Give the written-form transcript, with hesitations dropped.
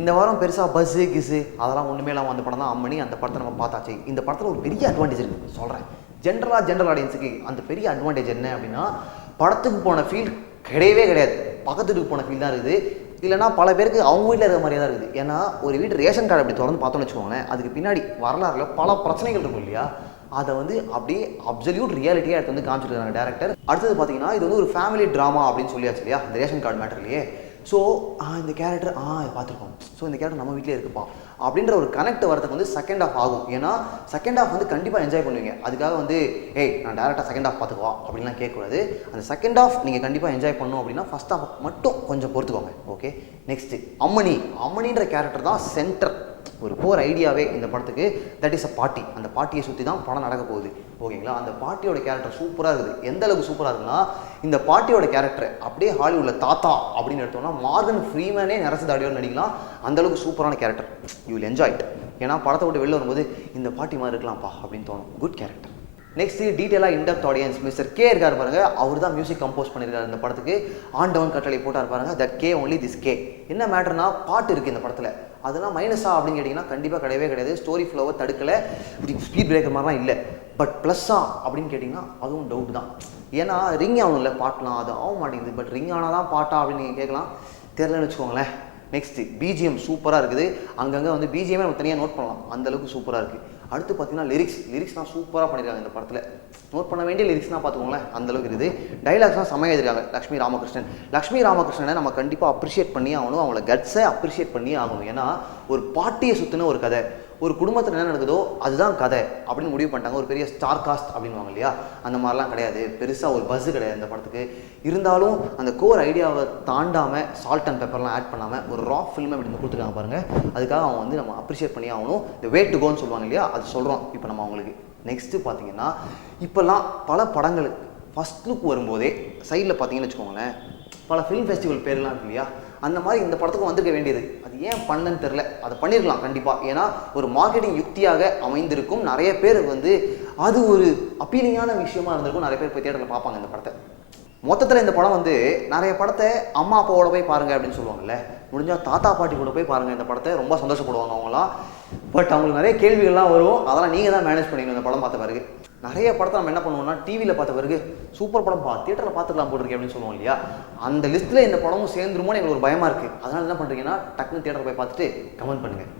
இந்த வாரம் பெருசாக பஸ்ஸு கிஸ்ஸு அதெல்லாம் ஒன்றுமே இல்லாமல் அந்த படம் தான் அம்மணி. அந்த படத்தை நம்ம பார்த்தாச்சு. இந்த படத்தில் ஒரு பெரிய அட்வான்டேஜ் இருக்குது சொல்கிறேன். ஜென்ரல் ஆடியன்ஸுக்கு அந்த பெரிய அட்வான்டேஜ் என்ன அப்படின்னா, படத்துக்கு போன ஃபீல் கிடையவே கிடையாது. பக்கத்துக்கு போன ஃபீல் தான் இருக்குது. இல்லைனா பல பேருக்கு அவங்க வீட்டில் இருக்கிற மாதிரியே தான் இருக்குது. ஏன்னா ஒரு வீட்டு ரேஷன் கார்டு அப்படி திறந்து பார்த்தோன்னு வச்சுக்கோங்களேன், அதுக்கு பின்னாடி வரலாறுல பல பிரச்சனைகள் இருக்கும் இல்லையா, அதை வந்து அப்படியே அப்சல்யூட் ரியாலிட்டியாக எடுத்து வந்து காமிச்சிருக்காங்க டேரக்டர். அடுத்தது பார்த்தீங்கன்னா இது வந்து ஒரு ஃபேமிலி ட்ராமா அப்படின்னு சொல்லியாச்சு இல்லையா இந்த ரேஷன் கார்டு மேட்டர்லையே. ஸோ இந்த கேரக்டர் பார்த்துருக்கோம், ஸோ இந்த கேரக்டர் நம்ம வீட்டிலே இருக்குப்பா அப்படின்ற ஒரு கனெக்ட் வரதுக்கு வந்து செகண்ட் ஹாஃப் ஆகும். ஏன்னா செகண்ட் ஹாஃப் வந்து கண்டிப்பாக என்ஜாய் பண்ணுவீங்க. அதுக்காக வந்து நான் டேரெக்டாக செகண்ட் ஹாஃப் பார்த்துக்குவா அப்படின்லாம் கேட்கக்கூடாது. அந்த செகண்ட் ஹாஃப் நீங்கள் கண்டிப்பாக என்ஜாய் பண்ணணும் அப்படின்னா ஃபஸ்ட் ஹாஃப் மட்டும் கொஞ்சம் பொறுத்துக்கோங்க. ஓகே, நெக்ஸ்ட்டு அம்மணின்ற கேரக்டர் தான் சென்டர், ஒரு கோர் ஐடியாவே இந்த படத்துக்கு. தட் இஸ் அ பாட்டி. அந்த பாட்டியை சுற்றி தான் படம் நடக்க போகுது. ஓகேங்களா, அந்த பாட்டியோட கேரக்டர் சூப்பராக இருக்குது. எந்த அளவுக்கு சூப்பராக இருக்குன்னா, இந்த பாட்டியோட கேரக்டர் அப்படியே ஹாலிவுட்டில் தாத்தா அப்படின்னு எடுத்தோம்னா மார்கன் ஃப்ரீமேனே நிறச்சி தாடியோடு நடிக்கலாம். அந்தளவுக்கு சூப்பரான character. You will enjoy it. ஏன்னா படத்தை விட்டு வெளில வரும்போது இந்த பாட்டி மாதிரி இருக்கலாம்ப்பா அப்படின்னு தோணும். Good character. நெக்ஸ்ட்டு டீட்டெயிலாக இன்டெப்த் ஆடியன்ஸ் மிஸ்டர் கே இருக்கார் பாருங்க. அவர் தான் மியூசிக் கம்போஸ் பண்ணியிருக்காரு இந்த படத்துக்கு. ஆண்டவன் கட்டளை போட்டார் பாருங்க. That K only this K. என்ன மேட்டர்னா, பாட்டு இருக்குது இந்த படத்தில். அதெல்லாம் மைனஸா அப்படின்னு கேட்டிங்கன்னா கண்டிப்பாக கிடையவே கிடையாது. ஸ்டோரி ஃப்ளோவை தடுக்கலை, இப்படி ஸ்பீட் பிரேக்கர் மாதிரிலாம் இல்லை. பட் ப்ளஸ்ஸா அப்படின்னு கேட்டிங்கன்னா அதுவும் டவுட் தான். ஏன்னா ரிங் ஆகணும் இல்லை பாட்டெலாம், அது ஆக மாட்டேங்குது. பட் ரிங் ஆனால் தான் பாட்டா அப்படின்னு நீங்கள் கேட்கலாம், தெரிலன்னு வச்சுக்கோங்களேன். நெக்ஸ்ட்டு பிஜிஎம் சூப்பராக இருக்குது. அங்கங்கே வந்து பிஜிஎம்மே நம்ம தனியாக நோட் பண்ணலாம், அந்தளவுக்கு சூப்பராக இருக்குது. அடுத்து பார்த்தீங்கன்னா லிரிக்ஸ்லாம் சூப்பராக பண்ணியிருக்காங்க இந்த படத்தில். நோட் பண்ண வேண்டிய லிரிக்ஸ்னால் பார்த்துக்கோங்களேன், அந்தளவுக்கு இருக்குது. டைலாக்ஸ்லாம் செம்மையாக எழுதிருக்காங்க. லக்ஷ்மி ராமகிருஷ்ணனை நம்ம கண்டிப்பாக அப்ரிஷியேட் பண்ணி ஆகணும். அவங்கள கட்ஸை அப்ரிஷியேட் பண்ணி ஆகணும். ஏன்னா ஒரு பாட்டியை சுற்றின ஒரு கதை, ஒரு குடும்பத்தில் என்ன நடக்குதோ அதுதான் கதை அப்படின்னு முடிவு பண்ணிட்டாங்க. ஒரு பெரிய ஸ்டார் காஸ்ட் அப்படின்வாங்க இல்லையா, அந்த மாதிரிலாம் கிடையாது. பெருசாக ஒரு பஸ்ஸு கிடையாது இந்த படத்துக்கு. இருந்தாலும் அந்த கோர் ஐடியாவை தாண்டாமல் சால்ட் அண்ட் பெப்பர்லாம் ஆட் பண்ணாமல் ஒரு ராக் ஃபில்மை இப்படி கொடுத்துருக்காங்க பாருங்கள். அதுக்காக அவங்க வந்து நம்ம அப்ரிஷியேட் பண்ணி ஆகணும். இந்த வே டு கோன்னு சொல்லுவாங்க இல்லையா, அது சொல்கிறோம் இப்போ நம்ம அவங்களுக்கு. நெக்ஸ்ட்டு பார்த்தீங்கன்னா இப்போல்லாம் பல படங்களுக்கு ஃபஸ்ட் லுக் வரும்போதே சைடில் பார்த்தீங்கன்னு வச்சுக்கோங்களேன், பல ஃபிலிம் ஃபெஸ்டிவல் பேர்லாம் இருக்கு இல்லையா, அந்த மாதிரி இந்த படத்துக்கும் வந்திருக்க வேண்டியது. அது ஏன் பண்ணன்னு தெரில, அதை பண்ணியிருக்கலாம் கண்டிப்பாக. ஏன்னா ஒரு மார்க்கெட்டிங் யுக்தியாக அமைந்திருக்கும். நிறைய பேர் வந்து அது ஒரு அப்பீலிங்கான விஷயமா இருந்திருக்கும். நிறைய பேர் போய் தியேட்டரில் பார்ப்பாங்க இந்த படத்தை. மொத்தத்தில் இந்த படம் வந்து நிறைய படத்தை அம்மா அப்பாவோட போய் பாருங்கள் அப்படின்னு சொல்லுவாங்கல்ல, முடிஞ்சால் தாத்தா பாட்டி கூட போய் பாருங்கள் இந்த படத்தை, ரொம்ப சந்தோஷப்படுவாங்க அவங்களாம். பட் அவங்களுக்கு நிறைய கேள்விகள்லாம் வரும், அதெல்லாம் நீங்கள் தான் மேனேஜ் பண்ணிக்கணும் இந்த படம் பார்த்த பிறகு. நிறைய படத்தை நம்ம என்ன பண்ணுவோம்னா டிவியில் பார்த்த பிறகு சூப்பர் படம் தியேட்டரில் பார்த்துக்கலாம் போட்டிருக்கேன் அப்படின்னு சொல்லுவோம் இல்லையா, அந்த லிஸ்ட்டில் இந்த படமும் சேர்ந்துருமோன்னு எங்களுக்கு ஒரு பயமாக இருக்குது. அதனால் என்ன பண்ணுறீங்கன்னா டக்குன்னு தியேட்டரில் போய் பார்த்துட்டு கமெண்ட் பண்ணுங்கள்.